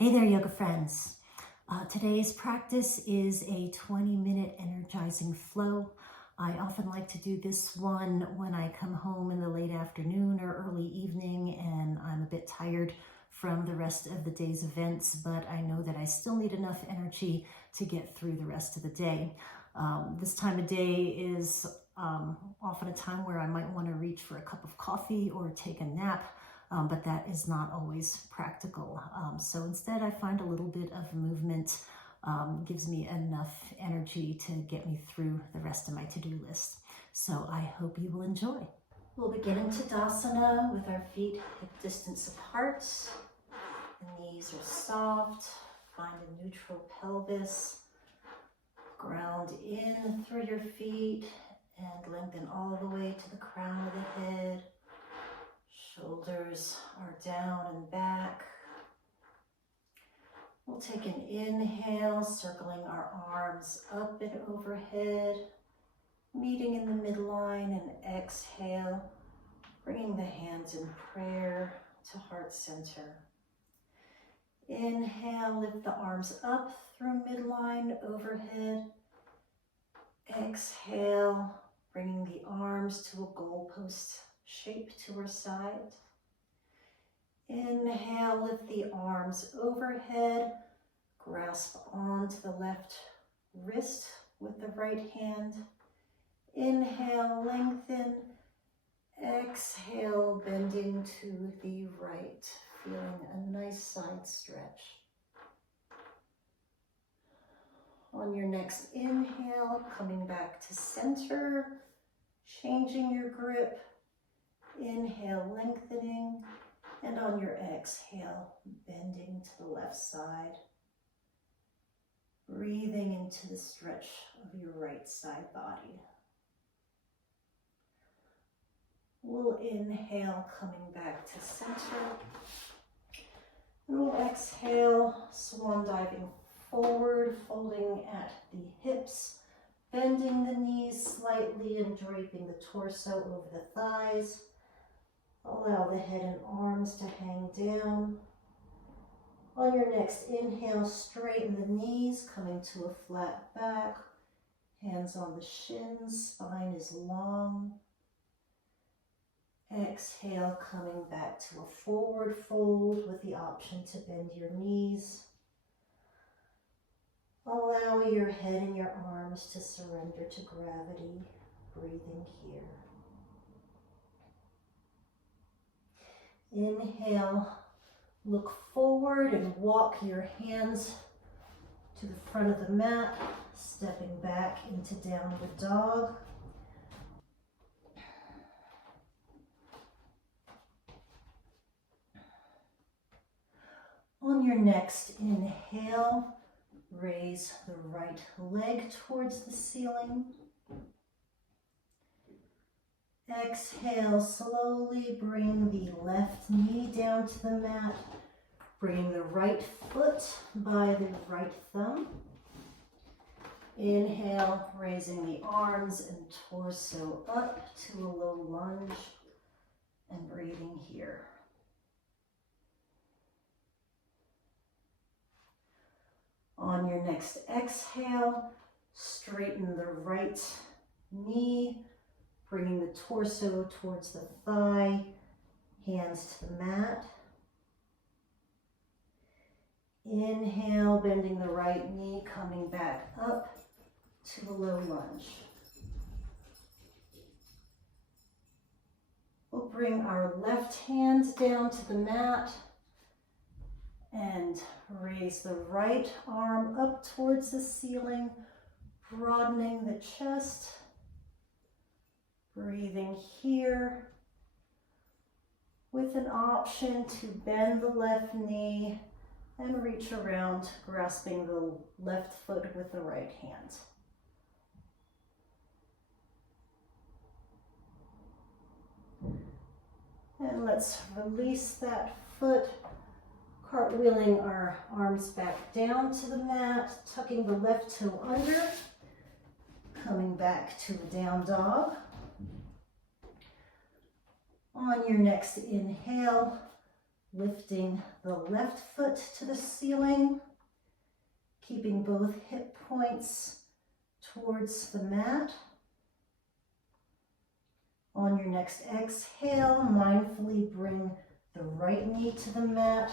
Hey there, yoga friends. Today's practice is a 20-minute energizing flow. I often like to do this one when I come home in the late afternoon or early evening and I'm a bit tired from the rest of the day's events, but I know that I still need enough energy to get through the rest of the day. This time of day is often a time where I might want to reach for a cup of coffee or take a nap. But that is not always practical. So instead I find a little bit of movement gives me enough energy to get me through the rest of my to-do list. So I hope you will enjoy. We'll begin in Tadasana with our feet hip distance apart. The knees are soft. Find a neutral pelvis. Ground in through your feet and lengthen all the way to the crown of the head. Shoulders are down and back. We'll take an inhale, circling our arms up and overhead, meeting in the midline, and exhale, bringing the hands in prayer to heart center. Inhale, lift the arms up through midline, overhead. Exhale, bringing the arms to a goalpost shape to our side. Inhale, lift the arms overhead, grasp onto the left wrist with the right hand. Inhale, lengthen. Exhale, bending to the right, feeling a nice side stretch. On your next inhale, coming back to center, changing your grip. Inhale, lengthening, and on your exhale, bending to the left side. Breathing into the stretch of your right side body. We'll inhale, coming back to center. And we'll exhale, swan diving forward, folding at the hips, bending the knees slightly and draping the torso over the thighs. Allow the head and arms to hang down. On your next inhale, straighten the knees, coming to a flat back. Hands on the shins, spine is long. Exhale, coming back to a forward fold with the option to bend your knees. Allow your head and your arms to surrender to gravity, breathing here. Inhale, look forward and walk your hands to the front of the mat, stepping back into downward dog. On your next inhale, raise the right leg towards the ceiling. Exhale, slowly bring the left knee down to the mat, bringing the right foot by the right thumb. Inhale, raising the arms and torso up to a low lunge and breathing here. On your next exhale, straighten the right knee, bringing the torso towards the thigh, hands to the mat. Inhale, bending the right knee, coming back up to a low lunge. We'll bring our left hand down to the mat and raise the right arm up towards the ceiling, broadening the chest. Breathing here with an option to bend the left knee and reach around, grasping the left foot with the right hand. And let's release that foot, cartwheeling our arms back down to the mat, tucking the left toe under, coming back to a down dog. On your next inhale, Lifting the left foot to the ceiling, keeping both hip points towards the mat. On your next exhale, mindfully bring the right knee to the mat,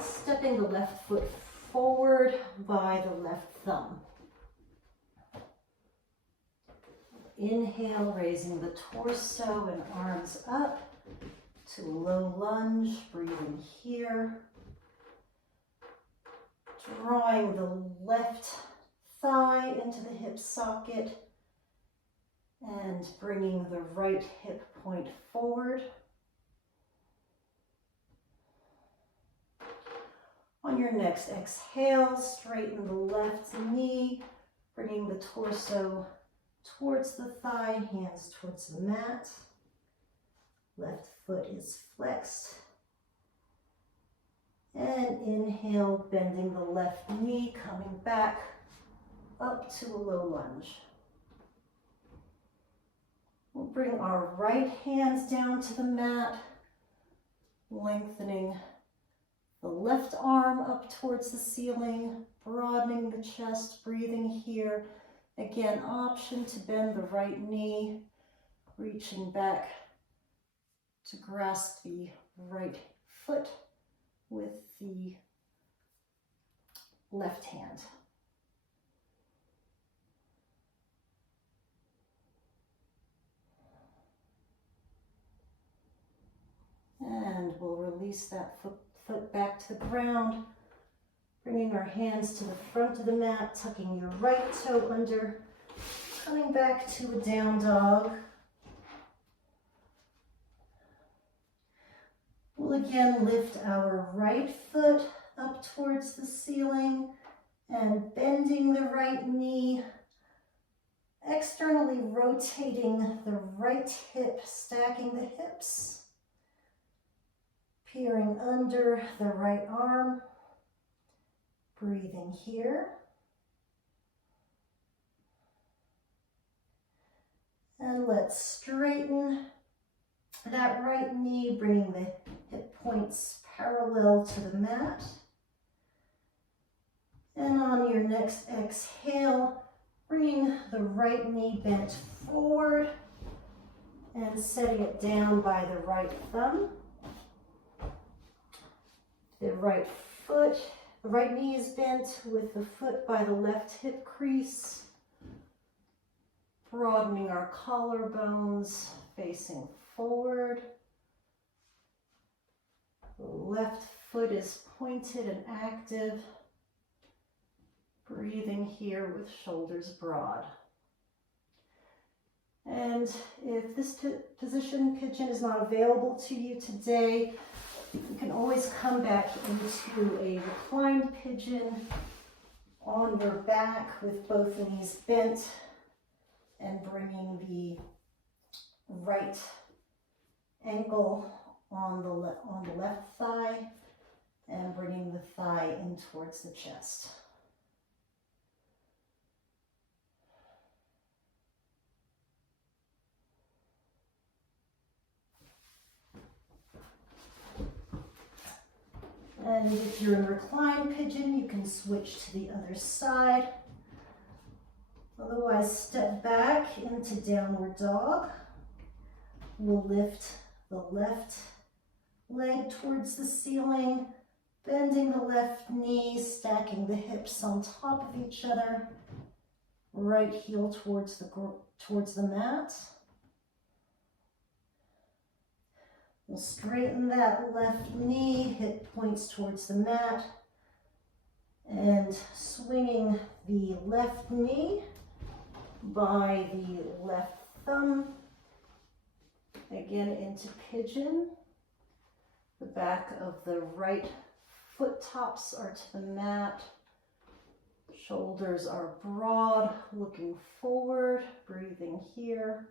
stepping the left foot forward by the left thumb. Inhale, raising the torso and arms up to a low lunge, breathing here. Drawing the left thigh into the hip socket and bringing the right hip point forward. On your next exhale, straighten the left knee, bringing the torso towards the thigh, hands towards the mat. Left foot is flexed. And inhale, bending the left knee, coming back up to a low lunge. We'll bring our right hands down to the mat, lengthening the left arm up towards the ceiling, broadening the chest, breathing here. Again, option to bend the right knee, reaching back to grasp the right foot with the left hand. And we'll release that foot back to the ground, bringing our hands to the front of the mat, tucking your right toe under, coming back to a down dog. We'll again lift our right foot up towards the ceiling and bending the right knee, externally rotating the right hip, stacking the hips, peering under the right arm, breathing here. And let's straighten that right knee, bringing the hip points parallel to the mat. And on your next exhale, bringing the right knee bent forward and setting it down by the right thumb. The right knee is bent with the foot by the left hip crease, broadening our collarbones, facing forward. The left foot is pointed and active, breathing here with shoulders broad. And if this position pigeon is not available to you today, you can always come back into a reclined pigeon on your back with both knees bent and bringing the right ankle on the left thigh and bringing the thigh in towards the chest. And if you're in reclined pigeon, you can switch to the other side. Otherwise, step back into downward dog. We'll lift the left leg towards the ceiling, bending the left knee, stacking the hips on top of each other. Right heel towards the mat. We'll straighten that left knee, hip points towards the mat, and swinging the left knee by the left thumb, again into pigeon. The back of the right foot tops are to the mat. Shoulders are broad, looking forward, breathing here.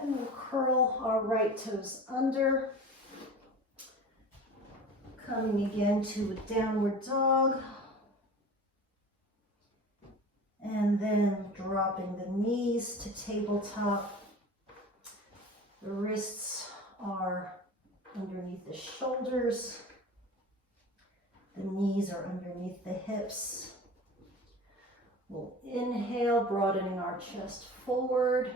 And we'll curl our right toes under, coming again to a downward dog. And then dropping the knees to tabletop. The wrists are underneath the shoulders. The knees are underneath the hips. We'll inhale, broadening our chest forward,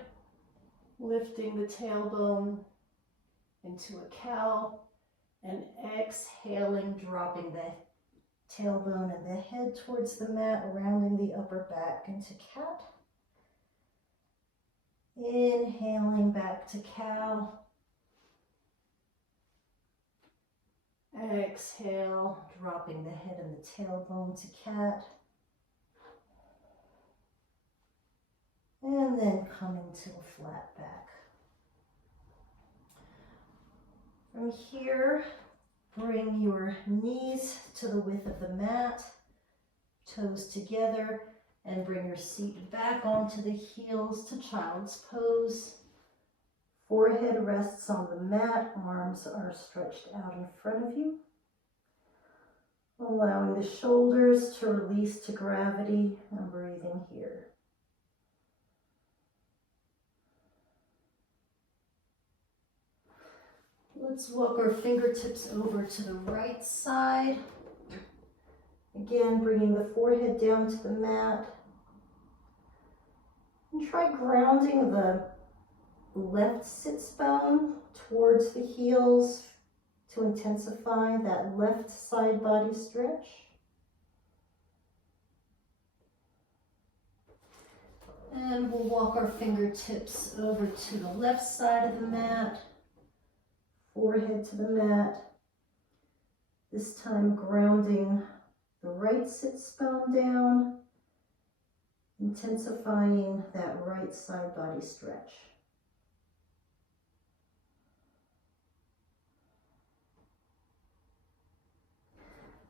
lifting the tailbone into a cow, and exhaling, dropping the tailbone and the head towards the mat, rounding the upper back into cat. Inhaling back to cow. Exhale, dropping the head and the tailbone to cat. And then coming to a flat back. From here, bring your knees to the width of the mat, toes together, and bring your seat back onto the heels to child's pose. Forehead rests on the mat, arms are stretched out in front of you. Allowing the shoulders to release to gravity and breathing here. Let's walk our fingertips over to the right side. Again, bringing the forehead down to the mat. And try grounding the left sits bone towards the heels to intensify that left side body stretch. And we'll walk our fingertips over to the left side of the mat. Forehead to the mat, this time grounding the right sits bone down, intensifying that right side body stretch.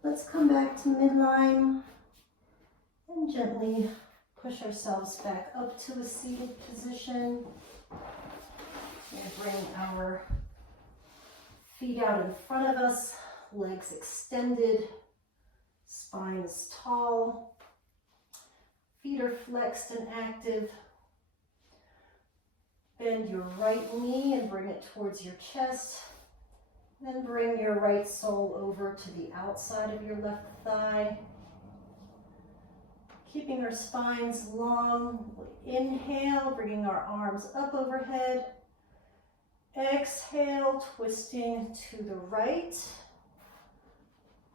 Let's come back to midline and gently push ourselves back up to a seated position. And bring our feet out in front of us, legs extended, spine is tall, feet are flexed and active. Bend your right knee and bring it towards your chest. Then bring your right sole over to the outside of your left thigh. Keeping our spines long, inhale, bringing our arms up overhead. Exhale, twisting to the right.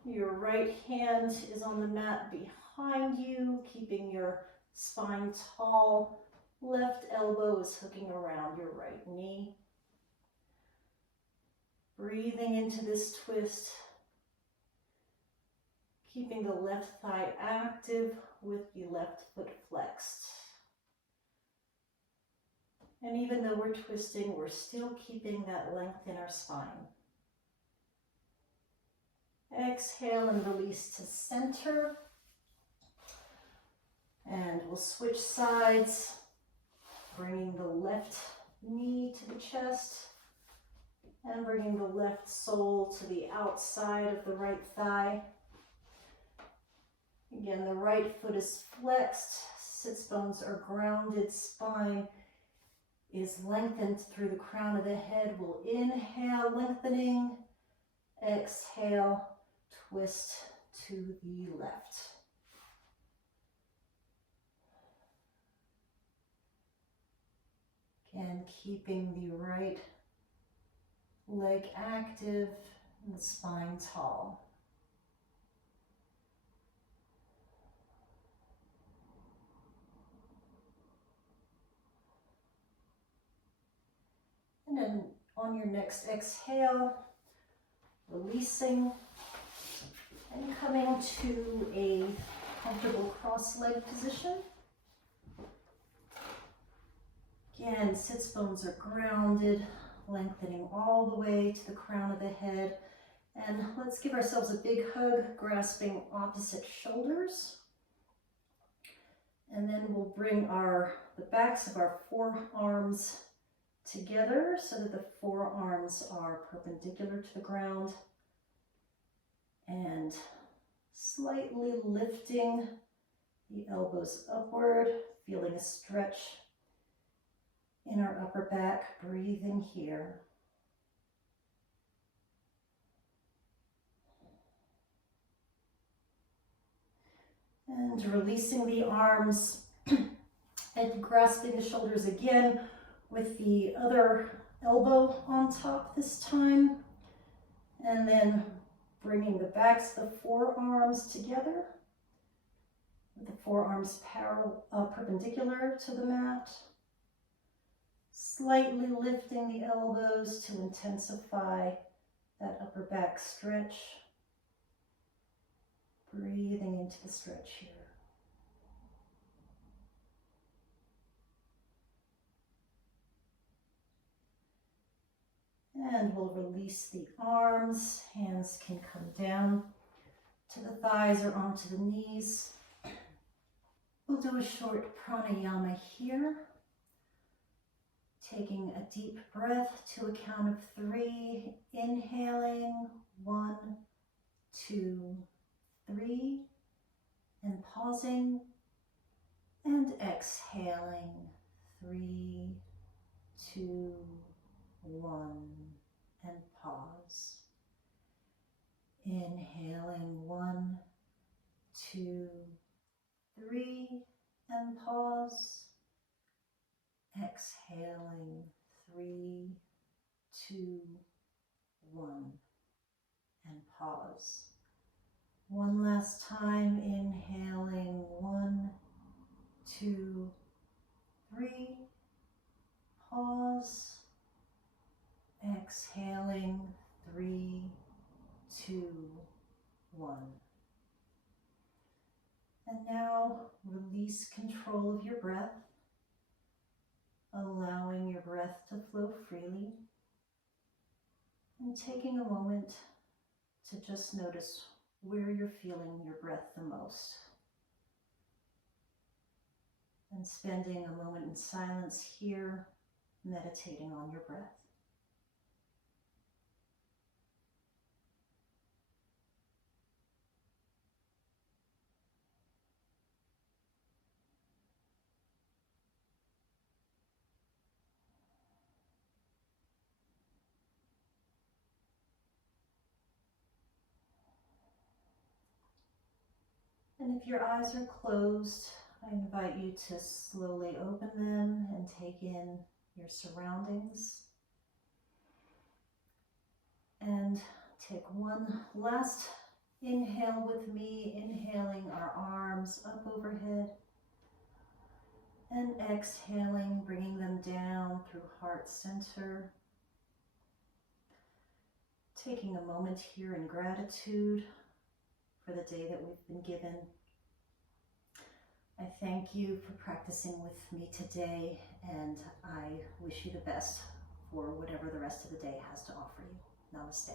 Your right hand is on the mat behind you, keeping your spine tall. Left elbow is hooking around your right knee. Breathing into this twist, keeping the left thigh active with the left foot flexed. And even though we're twisting, we're still keeping that length in our spine. Exhale and release to center. And we'll switch sides, bringing the left knee to the chest and bringing the left sole to the outside of the right thigh. Again, the right foot is flexed, sits bones are grounded, spine is lengthened through the crown of the head. We'll inhale, lengthening. Exhale, twist to the left. Again, keeping the right leg active and the spine tall. And then on your next exhale, releasing and coming to a comfortable cross-leg position. Again, sits bones are grounded, lengthening all the way to the crown of the head. And let's give ourselves a big hug, grasping opposite shoulders. And then we'll bring the backs of our forearms together so that the forearms are perpendicular to the ground. And slightly lifting The elbows upward, feeling a stretch in our upper back. Breathe in here. And releasing the arms and grasping the shoulders again with the other elbow on top this time. And then bringing the backs of the forearms together, with the forearms perpendicular to the mat. Slightly lifting the elbows to intensify that upper back stretch. Breathing into the stretch here. And we'll release the arms. Hands can come down to the thighs or onto the knees. We'll do a short pranayama here. Taking a deep breath to a count of 3. Inhaling, 1, 2, 3. And pausing. And exhaling, 3, 2, 1. And pause. Inhaling, 1, 2, 3. And pause. Exhaling, 3, 2, 1, and pause. One last time, inhaling, 1, 2, 3, pause. Exhaling, 3, 2, 1. And now release control of your breath, allowing your breath to flow freely, and taking a moment to just notice where you're feeling your breath the most. And spending a moment in silence here, meditating on your breath. And if your eyes are closed, I invite you to slowly open them and take in your surroundings. And take one last inhale with me, inhaling our arms up overhead. And exhaling, bringing them down through heart center. Taking a moment here in gratitude for the day that we've been given. I thank you for practicing with me today, and I wish you the best for whatever the rest of the day has to offer you. Namaste.